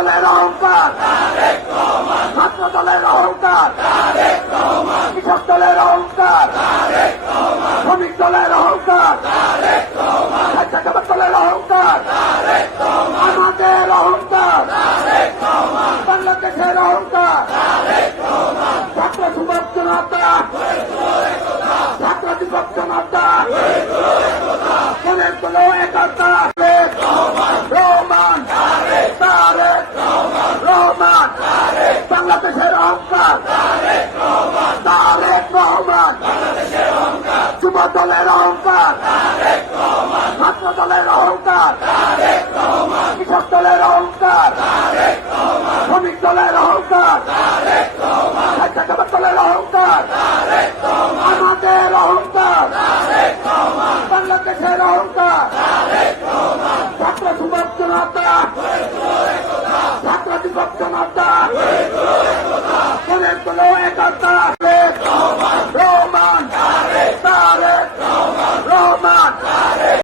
দলের অহংকার, ছাত্র দলের অহংকার, কৃষক দলের অহংকার, শ্রমিক দলের অহংকার, স্বেচ্ছাসেবক দলের অহংকার, আমাদের অহংকার, বাংলাদেশের অহংকার, ছাত্র যুবক জনতা, ছাত্র যুবক জনতা, মনের কোন একতা, রহমান, তারেক রহমান, বাংলাদেশের অহংকার, তারেক রহমান, যুব দলের অহংকার, ছাত্র দলের অহংকার, কৃষক দলের অহংকার, শ্রমিক দলের অহংকার, স্বেচ্ছাসেবক দলের অহংকার, আমাদের অহংকার, বাংলাদেশের অহংকার, ছাত্র যুবক জনতা, ছাত্র যুবক জনতা, মনের কোন একতা।